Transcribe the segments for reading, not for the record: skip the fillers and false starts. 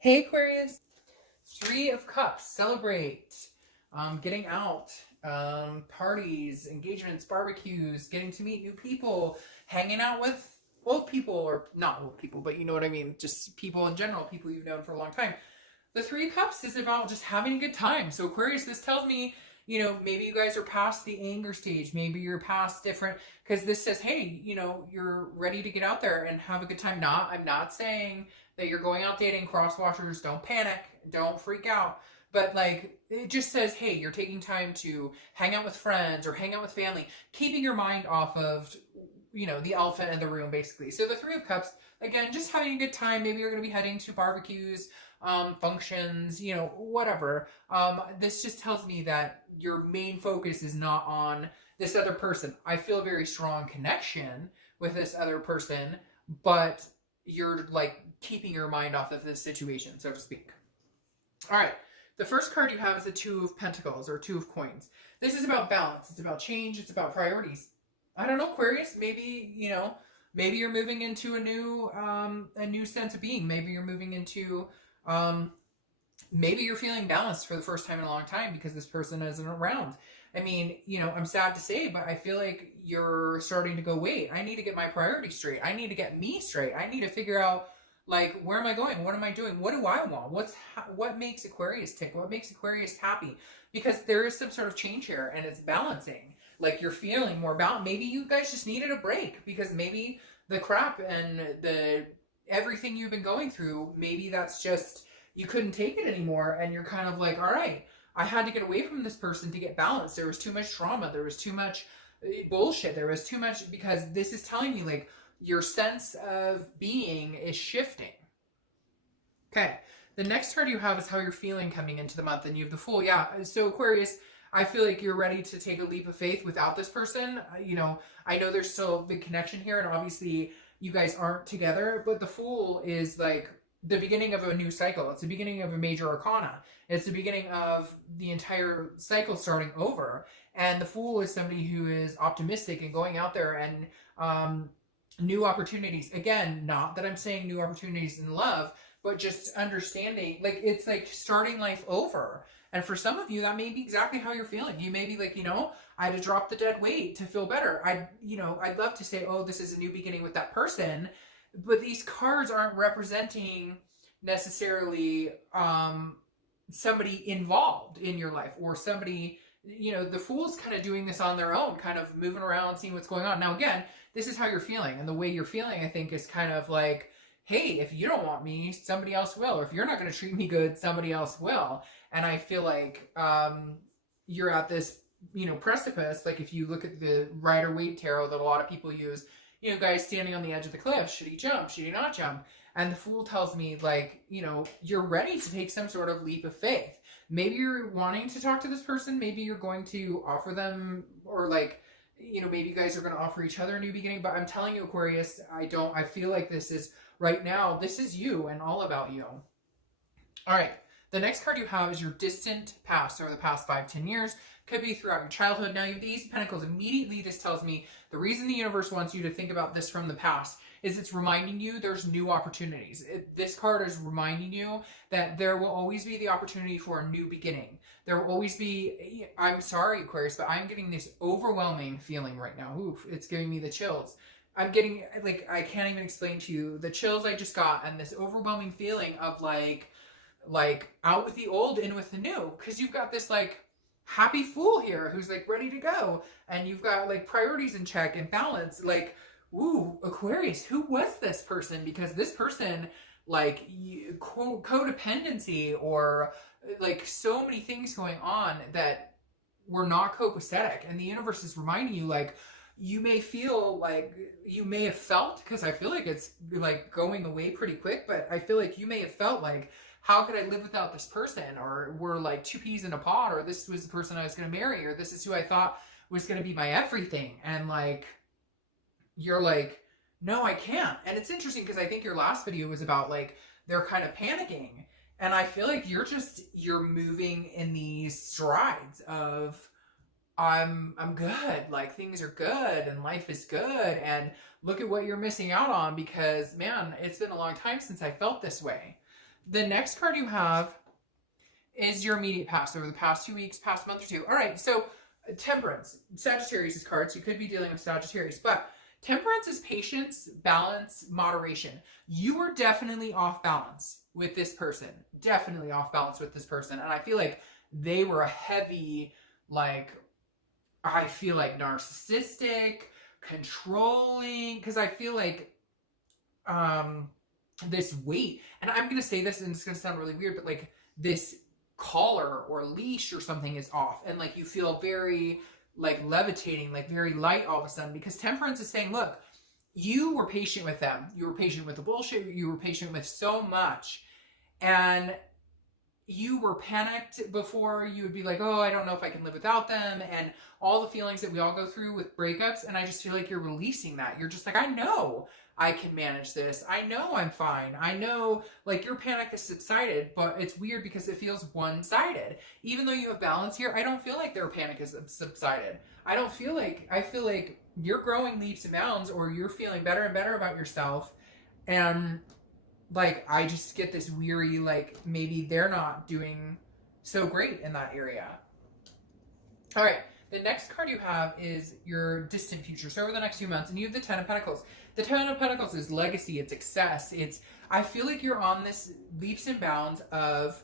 Hey Aquarius, Three of Cups, celebrate, getting out, parties, engagements, barbecues, getting to meet new people, hanging out with old people, or not old people, but you know what I mean, just people in general, people you've known for a long time. The Three of Cups is about just having a good time. So Aquarius, this tells me, maybe you guys are past the anger stage. Maybe you're past different, because this says, hey, you're ready to get out there and have a good time. I'm not saying that you're going out dating crosswatchers. Don't panic. Don't freak out. But like, it just says, hey, you're taking time to hang out with friends or hang out with family, keeping your mind off of, the elephant in the room, basically. So the Three of Cups, again, just having a good time. Maybe you're going to be heading to barbecues, functions, whatever. This just tells me that your main focus is not on this other person. I feel a very strong connection with this other person, but you're like keeping your mind off of this situation, so to speak. All right. The first card you have is the Two of Pentacles or Two of Coins. This is about balance. It's about change. It's about priorities. I don't know, Aquarius. Maybe you're moving into a new sense of being. Maybe you're moving into maybe you're feeling balanced for the first time in a long time because this person isn't around. I mean, I'm sad to say, but I feel like you're starting to go, wait, I need to get my priorities straight. I need to get me straight. I need to figure out, like, where am I going? What am I doing? What do I want? What makes Aquarius tick? What makes Aquarius happy? Because there is some sort of change here and it's balancing. Like, you're feeling more balanced. Maybe you guys just needed a break because maybe the crap and the everything you've been going through, maybe that's just you couldn't take it anymore and you're kind of like, all right, I had to get away from this person to get balanced. There was too much trauma. There was too much bullshit. There was too much, because this is telling me like your sense of being is shifting. Okay. The next card you have is how you're feeling coming into the month, and you have the Fool. Yeah. So Aquarius, I feel like you're ready to take a leap of faith without this person. I know there's still a big connection here, and obviously you guys aren't together, but the Fool is like the beginning of a new cycle. It's the beginning of a major arcana. It's the beginning of the entire cycle starting over. And the Fool is somebody who is optimistic and going out there and new opportunities. Again, not that I'm saying new opportunities in love, but just understanding, like, it's like starting life over. And for some of you, that may be exactly how you're feeling. You may be like, I had to drop the dead weight to feel better. I'd love to say, oh, this is a new beginning with that person. But these cards aren't representing necessarily somebody involved in your life or somebody, the Fool's kind of doing this on their own, kind of moving around, seeing what's going on. Now, again, this is how you're feeling. And the way you're feeling, I think, is kind of like, hey, if you don't want me, somebody else will. Or if you're not going to treat me good, somebody else will. And I feel like you're at this, precipice. Like if you look at the Rider-Waite tarot that a lot of people use, guys standing on the edge of the cliff. Should he jump? Should he not jump? And the Fool tells me, like, you're ready to take some sort of leap of faith. Maybe you're wanting to talk to this person. Maybe you're going to offer them, or like, maybe you guys are going to offer each other a new beginning. But I'm telling you, Aquarius, I feel like this is, right now, this is you and all about you. All right. The next card you have is your distant past, or the past 5-10 years. Could be throughout your childhood. Now, you have the Ace of Pentacles. Immediately, this tells me the reason the universe wants you to think about this from the past is it's reminding you there's new opportunities. This card is reminding you that there will always be the opportunity for a new beginning. There will always be, I'm sorry, Aquarius, but I'm getting this overwhelming feeling right now. Oof, it's giving me the chills. I'm getting, like, I can't even explain to you the chills I just got, and this overwhelming feeling of like out with the old, in with the new. Because you've got this like happy Fool here who's like ready to go, and you've got like priorities in check and balance. Like, ooh, Aquarius, who was this person? Because this person, like, codependency, or like so many things going on that were not copacetic, and the universe is reminding you, like, you may feel like you may have felt, because I feel like it's like going away pretty quick, but I feel like you may have felt like, how could I live without this person? Or we're like two peas in a pod, or this was the person I was going to marry, or this is who I thought was going to be my everything. And like, you're like, no, I can't. And it's interesting because I think your last video was about like, they're kind of panicking. And I feel like you're moving in these strides of, I'm good, like things are good and life is good, and look at what you're missing out on, because man, it's been a long time since I felt this way. The next card you have is your immediate past over the past 2 weeks, past month or two. All right, so Temperance, Sagittarius' cards. You could be dealing with Sagittarius, but Temperance is patience, balance, moderation. You are definitely off balance with this person. Definitely off balance with this person. And I feel like they were a heavy, like, I feel like narcissistic, controlling, because I feel like this weight, and I'm going to say this and it's going to sound really weird, but like this collar or leash or something is off, and like you feel very like levitating, like very light all of a sudden, because Temperance is saying, look, you were patient with them, you were patient with the bullshit, you were patient with so much, and you were panicked before. You would be like, oh, I don't know if I can live without them, and all the feelings that we all go through with breakups. And I just feel like you're releasing that. You're just like, I know I can manage this. I know I'm fine. I know, like, your panic has subsided, but it's weird because it feels one-sided. Even though you have balance here, I don't feel like their panic has subsided. I feel like you're growing leaps and bounds, or you're feeling better and better about yourself. And like, I just get this weary, like, maybe they're not doing so great in that area. All right, the next card you have is your distant future. So over the next few months, and you have the Ten of Pentacles. The Ten of Pentacles is legacy, it's success. I feel like you're on this leaps and bounds of,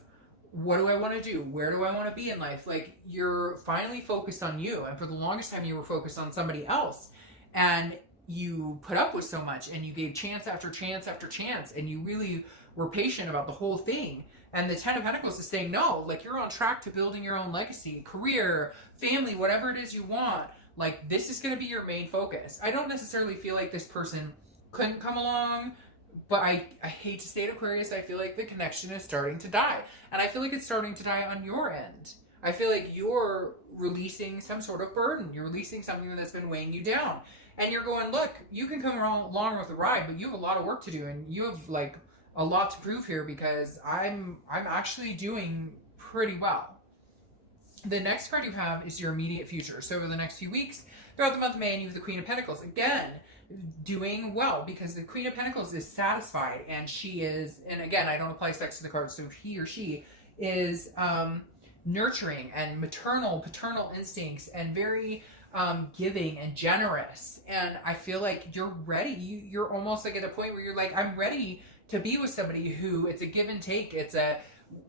what do I want to do? Where do I want to be in life? Like, you're finally focused on you. And for the longest time, you were focused on somebody else. And you put up with so much, and you gave chance after chance after chance, and you really were patient about the whole thing. And the Ten of Pentacles is saying, no, like, you're on track to building your own legacy, career, family, whatever it is you want. Like, this is going to be your main focus. I don't necessarily feel like this person couldn't come along, but I hate to say it, Aquarius, I feel like the connection is starting to die. And I feel like it's starting to die on your end. I feel like you're releasing some sort of burden. You're releasing something that's been weighing you down. And you're going, look, you can come along with the ride, but you have a lot of work to do, and you have like a lot to prove here, because I'm actually doing pretty well. The next card you have is your immediate future. So over the next few weeks, throughout the month of May, you have the Queen of Pentacles. Again, doing well, because the Queen of Pentacles is satisfied, and she is, and again, I don't apply sex to the cards, so he or she is nurturing and maternal, paternal instincts, and very giving and generous. And I feel like you're ready. You're almost like at a point where you're like, I'm ready to be with somebody who, it's a give and take. It's a,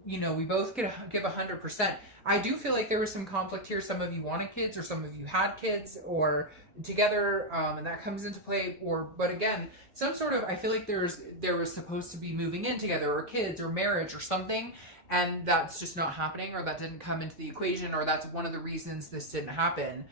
you know, we both give 100%. I do feel like there was some conflict here. Some of you wanted kids, or some of you had kids, or together, and that comes into play. But again, some sort of, I feel like there was supposed to be moving in together, or kids, or marriage, or something, and that's just not happening, or that didn't come into the equation, or that's one of the reasons this didn't happen,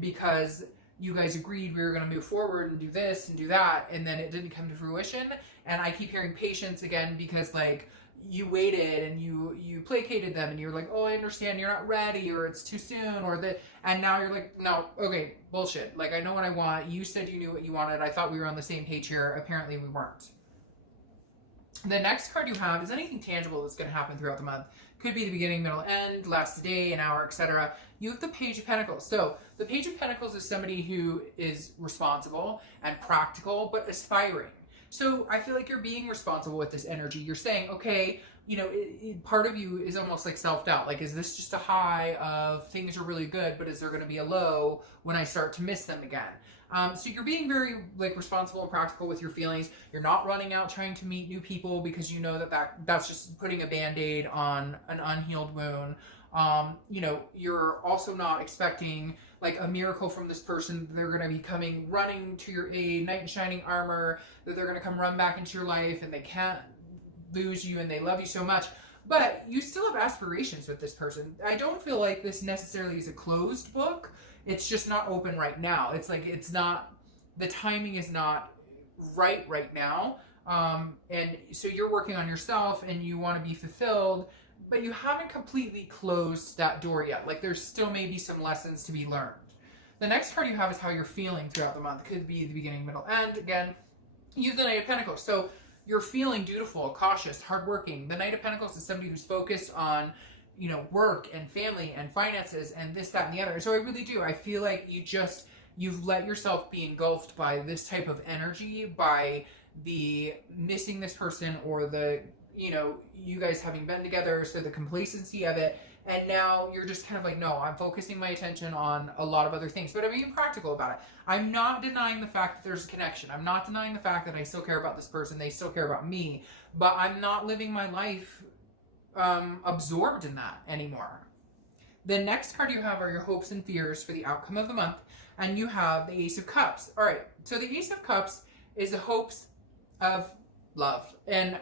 because you guys agreed we were going to move forward and do this and do that, and then it didn't come to fruition. And I keep hearing patience again, because like, you waited and you placated them, and you're like, oh, I understand you're not ready, or it's too soon, or that, and now you're like, no, okay, bullshit. Like, I know what I want. You said you knew what you wanted. I thought we were on the same page here. Apparently we weren't. The next card you have is anything tangible that's going to happen throughout the month. Could be the beginning, middle, end, last day, an hour, etc. You have the Page of Pentacles. So the Page of Pentacles is somebody who is responsible and practical, but aspiring. So I feel like you're being responsible with this energy. You're saying, okay, you know, part of you is almost like self-doubt. Like, is this just a high of things are really good, but is there going to be a low when I start to miss them again? So you're being very like responsible and practical with your feelings. You're not running out trying to meet new people, because you know that's just putting a Band-Aid on an unhealed wound. You know, you're also not expecting like a miracle from this person. They're going to be coming running to your aid, knight in shining armor, that they're going to come run back into your life, and they can't lose you, and they love you so much. But you still have aspirations with this person. I don't feel like this necessarily is a closed book. It's just not open right now. It's like, it's not, the timing is not right now. And so you're working on yourself, and you want to be fulfilled, but you haven't completely closed that door yet. Like, there's still maybe some lessons to be learned. The next card you have is how you're feeling throughout the month. Could be the beginning, middle, end. Again, you have the Knight of Pentacles. So you're feeling dutiful, cautious, hardworking. The Knight of Pentacles is somebody who's focused on, you know, work and family and finances and this, that, and the other. So I really do. I feel like you've let yourself be engulfed by this type of energy, by the missing this person, or the you know, you guys having been together, so the complacency of it. And now you're just kind of like, no, I'm focusing my attention on a lot of other things. But I'm being practical about it. I'm not denying the fact that there's a connection. I'm not denying the fact that I still care about this person. They still care about me. But I'm not living my life absorbed in that anymore. The next card you have are your hopes and fears for the outcome of the month. And you have the Ace of Cups. All right. So the Ace of Cups is the hopes of love. And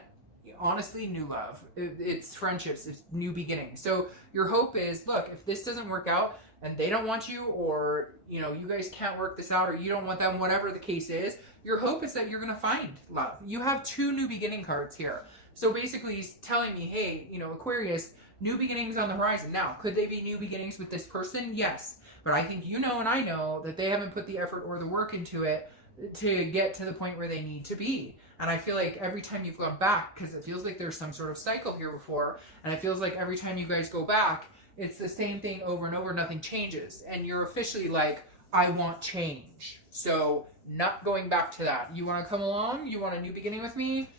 honestly, new love. It's friendships. It's new beginnings. So your hope is, look, if this doesn't work out and they don't want you, or, you know, you guys can't work this out, or you don't want them, whatever the case is, your hope is that you're going to find love. You have 2 new beginning cards here. So basically he's telling me, hey, you know, Aquarius, new beginnings on the horizon. Now, could they be new beginnings with this person? Yes. But I think you know and I know that they haven't put the effort or the work into it to get to the point where they need to be. And I feel like every time you've gone back, because it feels like there's some sort of cycle here before, and it feels like every time you guys go back, it's the same thing over and over, nothing changes. And you're officially like, I want change. So not going back to that. You want to come along? You want a new beginning with me?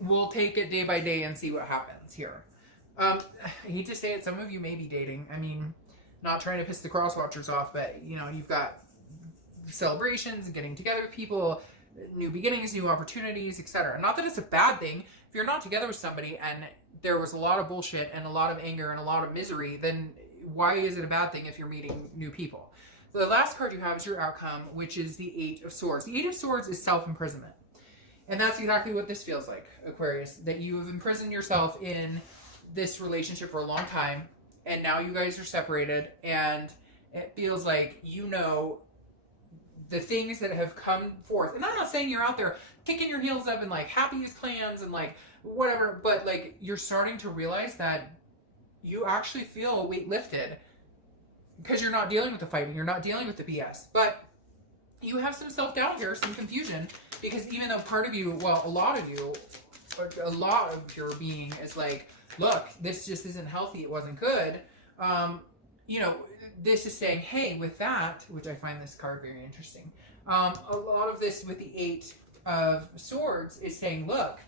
We'll take it day by day and see what happens here. I hate to say it, some of you may be dating. I mean, not trying to piss the cross watchers off, but, you know, you've got celebrations and getting together with people, new beginnings, new opportunities, etc. Not that it's a bad thing. If you're not together with somebody and there was a lot of bullshit and a lot of anger and a lot of misery, then why is it a bad thing if you're meeting new people? The last card you have is your outcome, which is the 8 of Swords. The 8 of Swords is self-imprisonment. And that's exactly what this feels like, Aquarius, that you have imprisoned yourself in this relationship for a long time, and now you guys are separated, and it feels like, you know, the things that have come forth. And I'm not saying you're out there kicking your heels up and like happy as clams and like whatever, but like you're starting to realize that you actually feel a weight lifted because you're not dealing with the fighting, you're not dealing with the BS. But you have some self-doubt here, some confusion, because even though part of you, well, a lot of you, a lot of your being is like, look, this just isn't healthy, it wasn't good. You know, this is saying, hey, with that, which I find this card very interesting, a lot of this with the 8 of Swords is saying, look,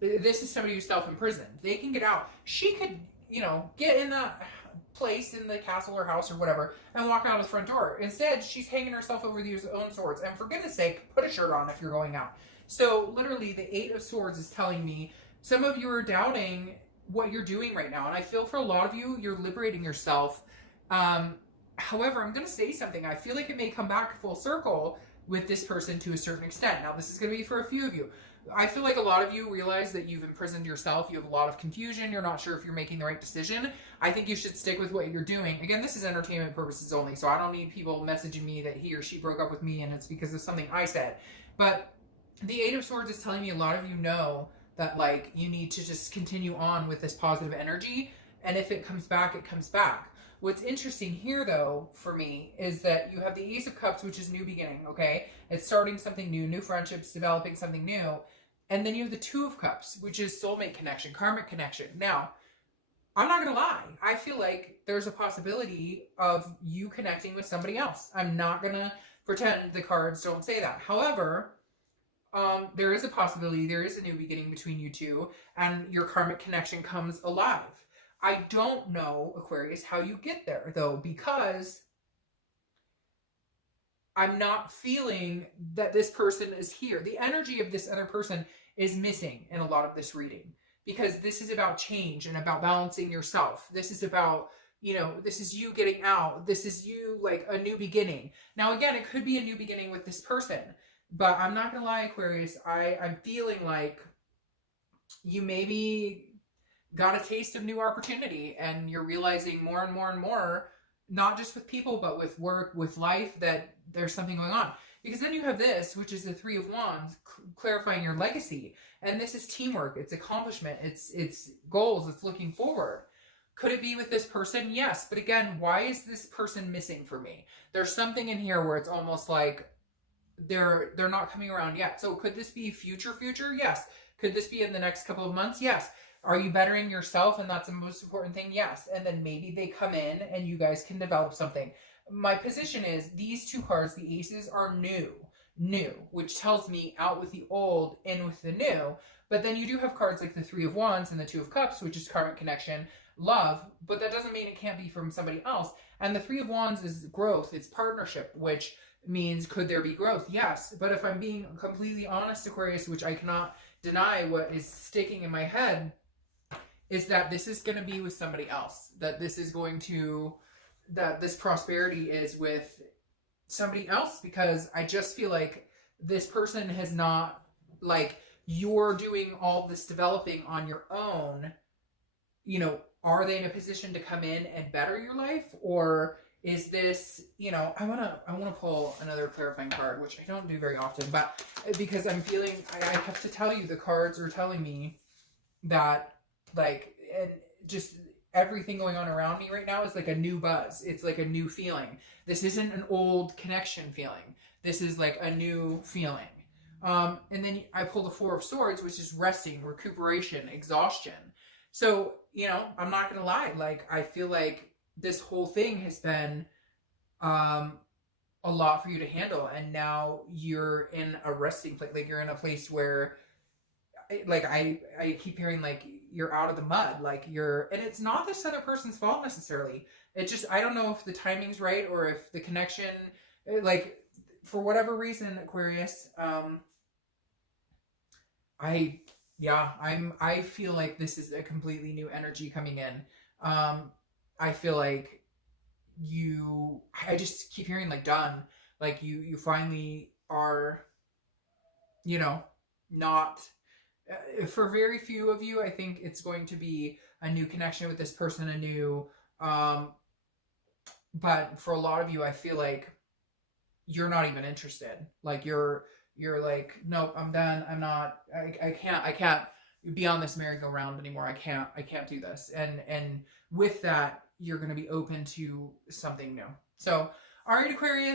this is somebody who's self-imprisoned. They can get out. She could, you know, get in that place in the castle or house or whatever and walk out of the front door. Instead, she's hanging herself over these own swords. And for goodness sake, put a shirt on if you're going out. So literally the 8 of Swords is telling me some of you are doubting what you're doing right now. And I feel for a lot of you, you're liberating yourself. However, I'm going to say something. I feel like it may come back full circle with this person to a certain extent. Now, this is going to be for a few of you. I feel like a lot of you realize that you've imprisoned yourself. You have a lot of confusion. You're not sure if you're making the right decision. I think you should stick with what you're doing. Again, this is entertainment purposes only, so I don't need people messaging me that he or she broke up with me and it's because of something I said. But the 8 of Swords is telling me a lot of you know that, like, you need to just continue on with this positive energy. And if it comes back, it comes back. What's interesting here, though, for me, is that you have the Ace of Cups, which is new beginning, okay? It's starting something new, new friendships, developing something new. And then you have the 2 of Cups, which is soulmate connection, karmic connection. Now, I'm not going to lie. I feel like there's a possibility of you connecting with somebody else. I'm not going to pretend the cards don't say that. However, there is a possibility, there is a new beginning between you two, and your karmic connection comes alive. I don't know, Aquarius, how you get there, though, because I'm not feeling that this person is here. The energy of this other person is missing in a lot of this reading, because this is about change and about balancing yourself. This is about, you know, this is you getting out. This is you, like, a new beginning. Now, again, it could be a new beginning with this person, but I'm not going to lie, Aquarius, I'm feeling like you maybe got a taste of new opportunity, and you're realizing more and more and more, not just with people, but with work, with life, that there's something going on. Because then you have this, which is the 3 of Wands, clarifying your legacy. And this is teamwork, it's accomplishment, it's goals, it's looking forward. Could it be with this person? Yes. But again, why is this person missing for me? There's something in here where it's almost like they're not coming around yet. So could this be future? Yes. Could this be in the next couple of months? Yes. Are you bettering yourself? And that's the most important thing. Yes. And then maybe they come in and you guys can develop something. My position is these 2 cards, the aces, are new. new, which tells me out with the old, in with the new. But then you do have cards like the Three of Wands and the Two of Cups, which is karmic connection, love, but that doesn't mean it can't be from somebody else. And the Three of Wands is growth, it's partnership, which means could there be growth? Yes. But if I'm being completely honest, Aquarius, which I cannot deny, what is sticking in my head is that this is going to be with somebody else. That this is going to, that this prosperity is with somebody else, because I just feel like this person has not, like, you're doing all this developing on your own. You know, are they in a position to come in and better your life? Or is this, you know, I want to pull another clarifying card, which I don't do very often, but because I'm feeling, I have to tell you, the cards are telling me that, like, and just everything going on around me right now is like a new buzz. It's like a new feeling. This isn't an old connection feeling. This is like a new feeling. And then I pull the Four of Swords, which is resting, recuperation, exhaustion. So, you know, I'm not going to lie. Like, I feel like this whole thing has been a lot for you to handle. And now you're in a resting place. Like, you're in a place where, like, I keep hearing, like, you're out of the mud. Like, you're, and it's not this other person's fault necessarily. It just, I don't know if the timing's right or if the connection, like, for whatever reason, Aquarius, I feel like this is a completely new energy coming in. I feel like I just keep hearing, like, done. Like, you finally are, you know, not, for very few of you, I think it's going to be a new connection with this person, a new, but for a lot of you, I feel like you're not even interested. Like, you're like, nope, I'm done. I'm not, I can't be on this merry-go-round anymore. I can't do this. And with that, you're going to be open to something new. So, all right, Aquarius.